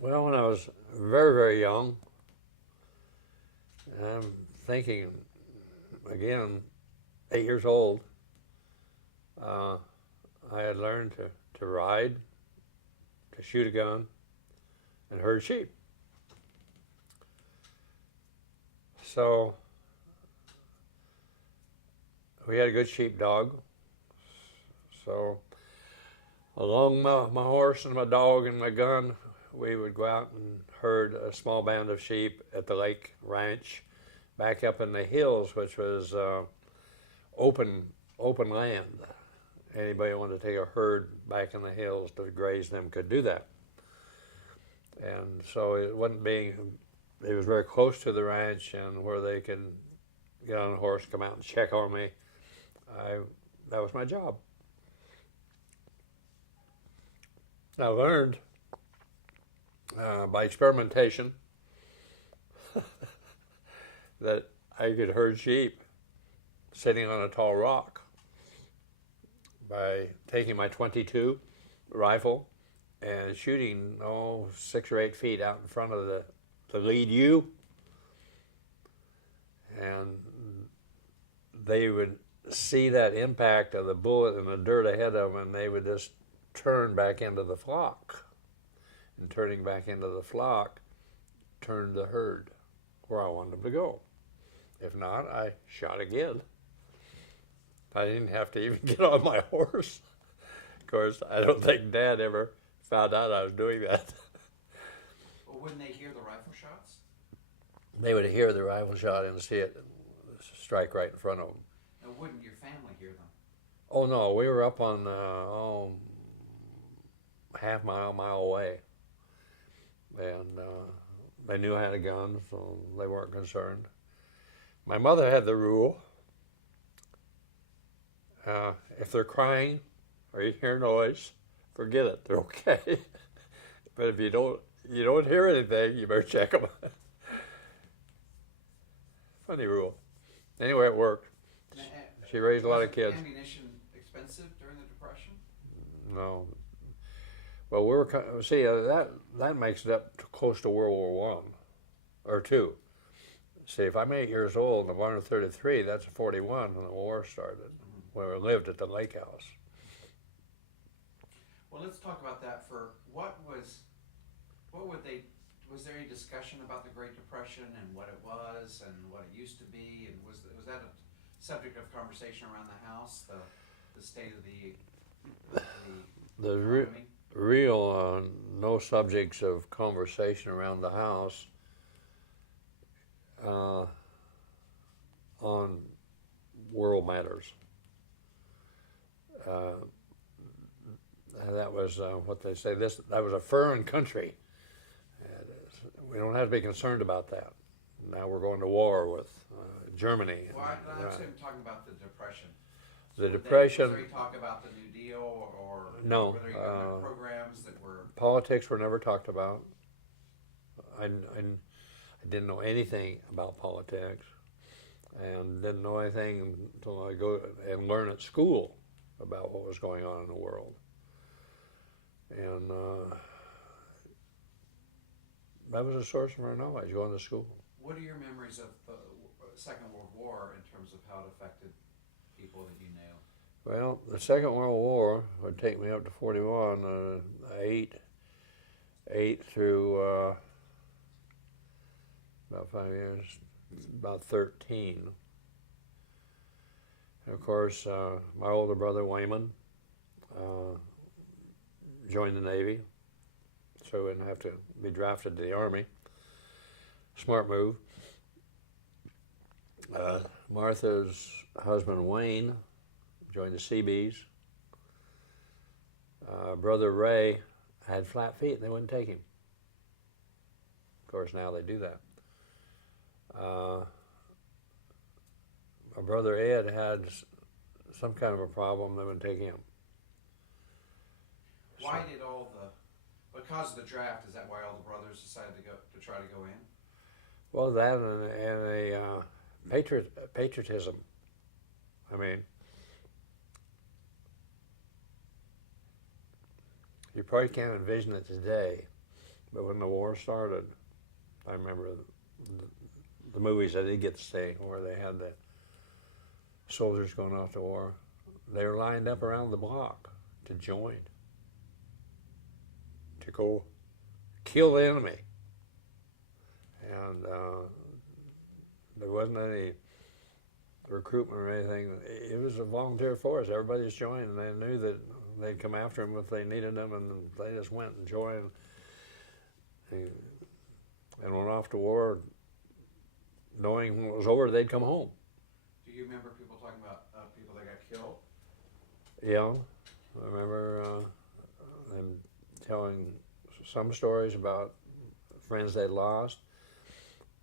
Well, when I was very, very young, I'm thinking again, 8 years old, uh, I had learned to ride, to shoot a gun, and herd sheep. So we had a good sheepdog. So along my horse and my dog and my gun, we would go out and herd a small band of sheep at the lake ranch, back up in the hills, which was open open land. Anybody who wanted to take a herd back in the hills to graze them could do that. And so it wasn't being, it was very close to the ranch and where they could get on a horse, come out and check on me. That was my job. I learned by experimentation that I could herd sheep sitting on a tall rock by taking my .22 rifle and shooting 6 or 8 feet out in front of the lead ewe, and they would see that impact of the bullet in the dirt ahead of them, and they would just turn back into the flock. And turning back into the flock turned the herd where I wanted them to go. If not, I shot again. I didn't have to even get on my horse. Of course, I don't think Dad ever found out I was doing that. Well, wouldn't they hear the rifle shots? They would hear the rifle shot and see it strike right in front of them. Now, wouldn't your family hear them? Oh no, we were up on mile away, and they knew I had a gun, so they weren't concerned. My mother had the rule: if they're crying or you hear noise, forget it. They're okay. But if you don't hear anything, you better check them. Funny rule. Anyway, it worked. She raised a lot of kids. Was ammunition expensive during the Depression? No. Well, we were that makes it up to close to World War I or II. See, if I'm 8 years old and I'm under 33, that's 41 when the war started. When we lived at the lake house. Well, let's talk about that. Was there any discussion about the Great Depression and what it was and what it used to be, and was that a subject of conversation around the house, the state of the economy? Real no subjects of conversation around the house on world matters. That was what they say. That was a foreign country. We don't have to be concerned about that. Now we're going to war with Germany. Well, I'm talking about the Depression. The Depression. Was there any talk about the New Deal or no, were there government programs that were? Politics were never talked about. I didn't know anything about politics, and didn't know anything until I go and learn at school about what was going on in the world. And that was a source of our knowledge going to school. What are your memories of the Second World War in terms of how it affected people that you knew? Well, the Second World War would take me up to 41, 8 through about 5 years, about 13. And of course, my older brother, Wyoming, joined the Navy, so he wouldn't have to be drafted to the Army. Smart move. Martha's husband, Wayne, joined the Seabees. Brother Ray had flat feet and they wouldn't take him. Of course, now they do that. My brother Ed had some kind of a problem, they wouldn't take him. Why did because of the draft, is that why all the brothers decided to try to go in? Well, that and a patriotism. I mean, you probably can't envision it today, But when the war started, I remember the movies I did get to see where they had the soldiers going off to war. They were lined up around the block to join, to go kill the enemy. And there wasn't any recruitment or anything. It was a volunteer force. Everybody just joined, and they knew that they'd come after them if they needed them, and they just went and joined and went off to war knowing when it was over they'd come home. Do you remember people talking about people that got killed? Yeah, I remember them telling some stories about friends they'd lost,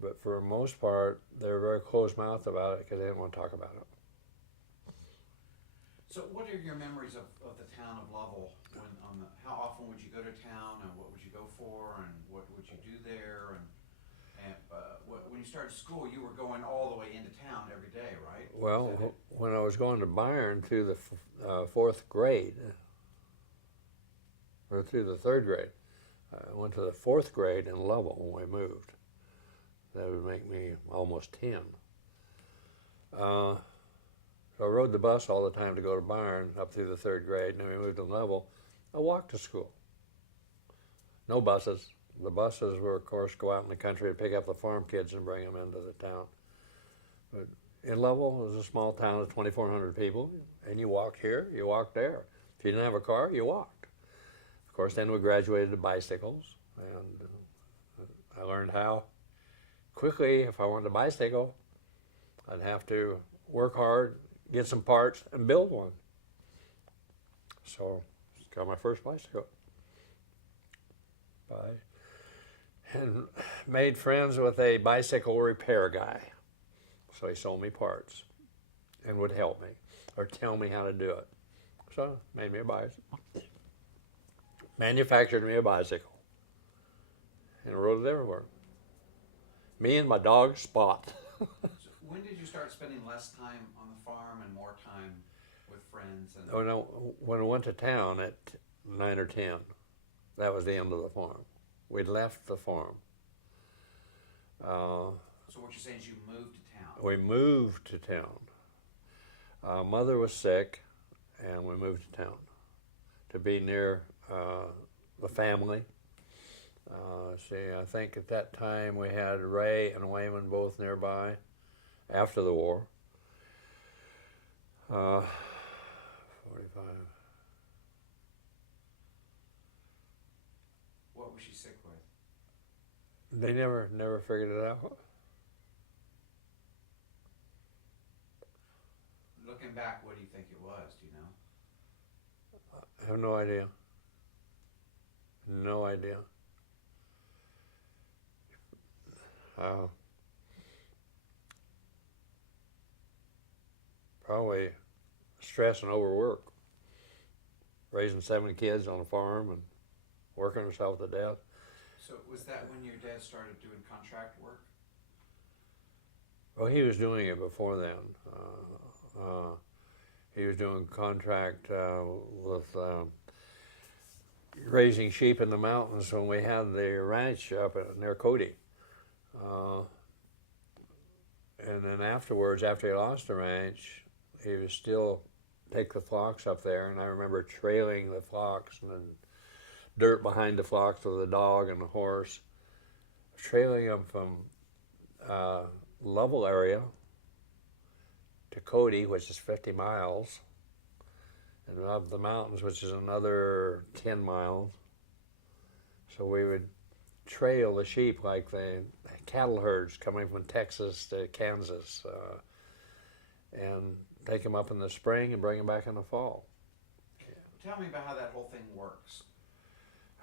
but for the most part, they were very close-mouthed about it because they didn't want to talk about it. So what are your memories of the town of Lovell? How often would you go to town, and what would you go for, and what would you do there? And when you started school, you were going all the way into town every day, right? Well, when I was going to Byron through the fourth grade, or through the third grade, I went to the fourth grade in Lovell when we moved. That would make me almost 10. So I rode the bus all the time to go to Byron up through the third grade, and then we moved to Lovell. I walked to school. No buses. The buses were, of course, go out in the country and pick up the farm kids and bring them into the town. But in Lovell, it was a small town of 2,400 people, and you walked here, you walked there. If you didn't have a car, you walked. Of course, then we graduated to bicycles, and I learned how quickly, if I wanted a bicycle, I'd have to work hard, get some parts, and build one. So, got my first bicycle. And made friends with a bicycle repair guy. So he sold me parts and would help me or tell me how to do it. So made me a bicycle. Manufactured me a bicycle. And rode it everywhere. Me and my dog Spot. So when did you start spending less time on the farm and more time with friends? And Oh, no, when I went to town at 9 or 10, that was the end of the farm. We'd left the farm. So what you're saying is you moved to town? We moved to town. Mother was sick, and we moved to town to be near the family. I think at that time we had Ray and Wyoming both nearby after the war. 45. What was she sick with? They never figured it out. Looking back, what do you think it was? Do you know? I have no idea. No idea. Probably stress and overwork. Raising 7 kids on a farm and working herself to death. So was that when your dad started doing contract work? Well, he was doing it before then. He was doing contract with raising sheep in the mountains when we had the ranch up near Cody. And then afterwards, after he lost the ranch, he would still take the flocks up there, and I remember trailing the flocks and then dirt behind the flocks with the dog and the horse, trailing them from Lovell area to Cody, which is 50 miles, and up the mountains, which is another 10 miles. So we would trail the sheep like the cattle herds coming from Texas to Kansas, and take them up in the spring and bring them back in the fall. Tell me about how that whole thing works.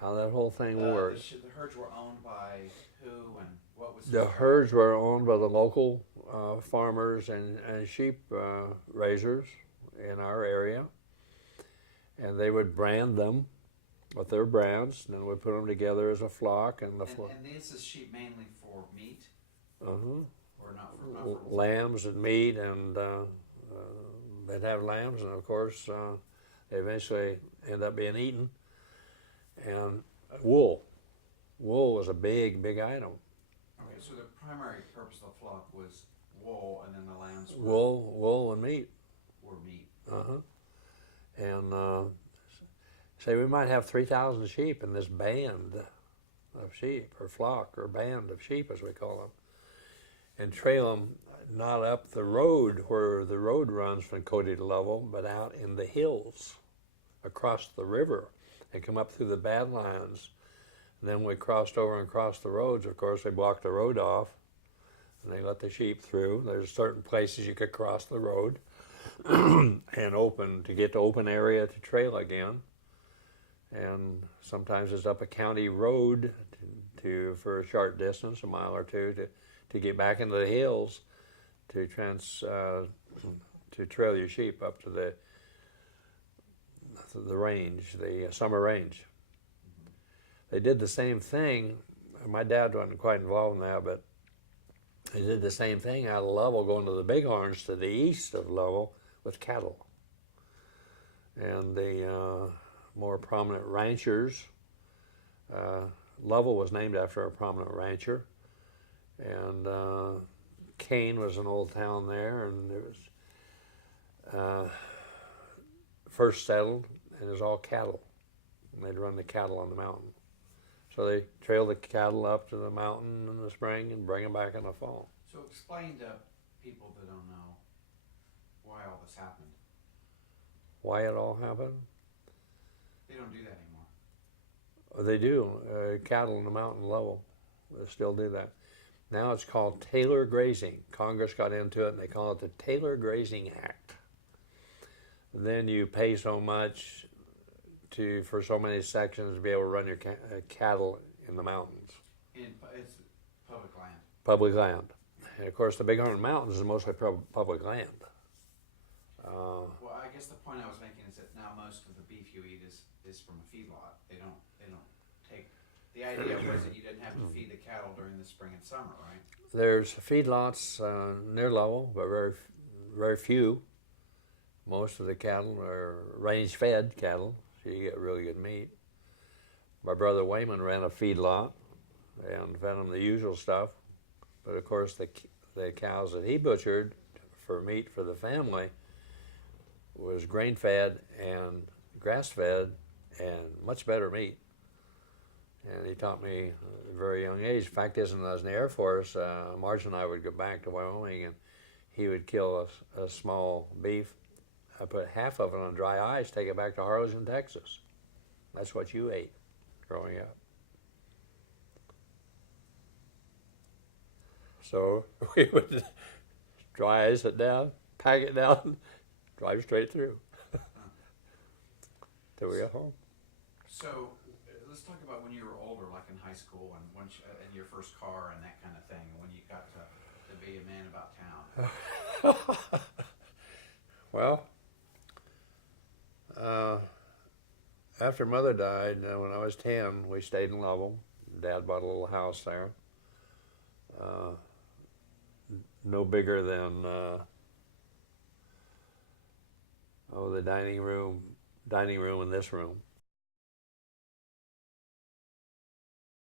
How that whole thing works. The herds were owned by who, and what was The herds were owned by the local farmers and sheep raisers in our area, and they would brand them with their brands, and then we put them together as a flock. And this is sheep mainly for meat? Uh-huh. Or not for lambs and meat, and they'd have lambs, and of course they eventually end up being eaten, and wool. Wool was a big, big item. Okay, so the primary purpose of the flock was wool, and then the lambs Wool and meat. were meat. Uh-huh. And say we might have 3,000 sheep in this band of sheep, or flock, or band of sheep, as we call them, and trail them not up the road where the road runs from Cody to Lovell, but out in the hills across the river and come up through the Badlands. And then we crossed over and crossed the roads. Of course, they blocked the road off, and they let the sheep through. There's certain places you could cross the road and open to get to open area to trail again. And sometimes it's up a county road for a short distance, a mile or two, to get back into the hills to trail your sheep up to the range, the summer range. They did the same thing. My dad wasn't quite involved in that, but they did the same thing out of Lovell, going to the Bighorns to the east of Lovell with cattle. And the more prominent ranchers, Lovell was named after a prominent rancher, and Kane was an old town there, and it was first settled, and it was all cattle. And they'd run the cattle on the mountain. So they trail the cattle up to the mountain in the spring and bring them back in the fall. So explain to people that don't know why all this happened. Why it all happened? They don't do that anymore. They do. Cattle in the mountain level, they still do that. Now it's called Taylor grazing. Congress got into it and they call it the Taylor Grazing Act. Then you pay so much for so many sections to be able to run your cattle in the mountains. It's public land. Public land. And of course the Bighorn Mountains is mostly public land. Well, I guess the point I was making is that now most of the beef you eat is from a feedlot. They don't take. The idea was that you didn't have to feed the cattle during the spring and summer, right? There's feedlots near Lovell, but very few. Most of the cattle are range-fed cattle, so you get really good meat. My brother Wayman ran a feedlot and fed them the usual stuff, but of course the cows that he butchered for meat for the family was grain-fed and grass-fed and much better meat. And he taught me at a very young age. Fact is, when I was in the Air Force, Marge and I would go back to Wyoming, and he would kill a small beef. I put half of it on dry ice, take it back to Harlingen, Texas. That's what you ate growing up. So we would dry ice it down, pack it down, drive straight through till we got home. So let's talk about when you were older, like in high school, and and your first car and that kind of thing, when you got to be a man about town. Well, after Mother died, when I was 10, we stayed in Lovell. Dad bought a little house there. No bigger than the dining room and this room.